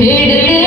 Hey.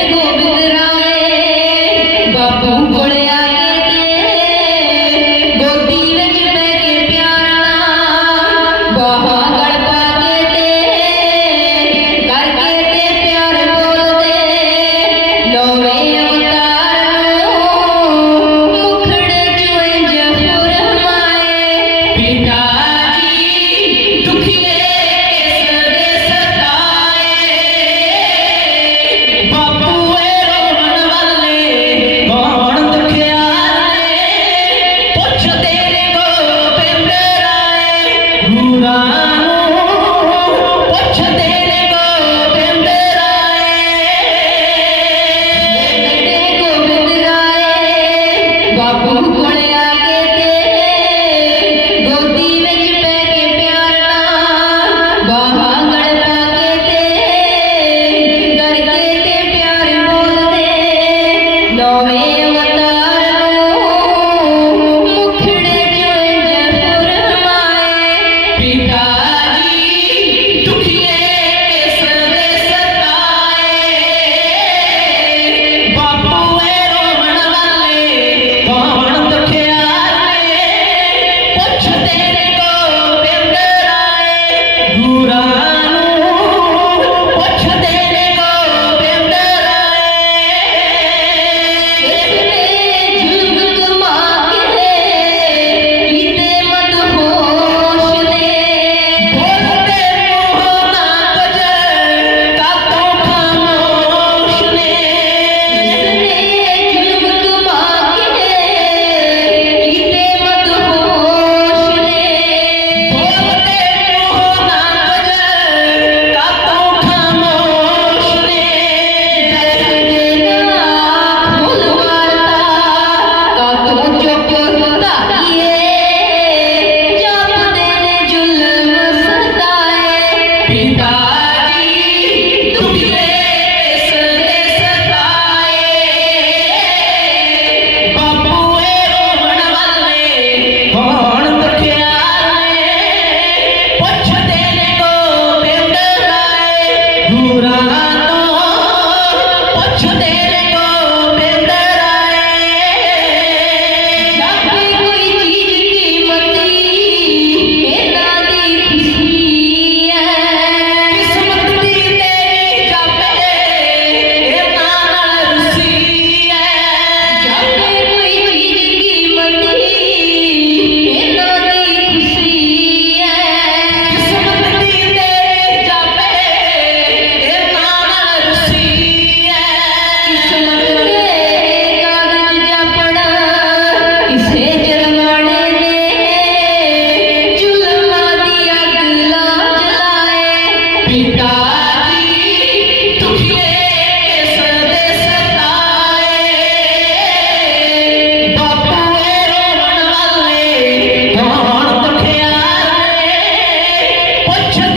বলছেন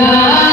Yeah.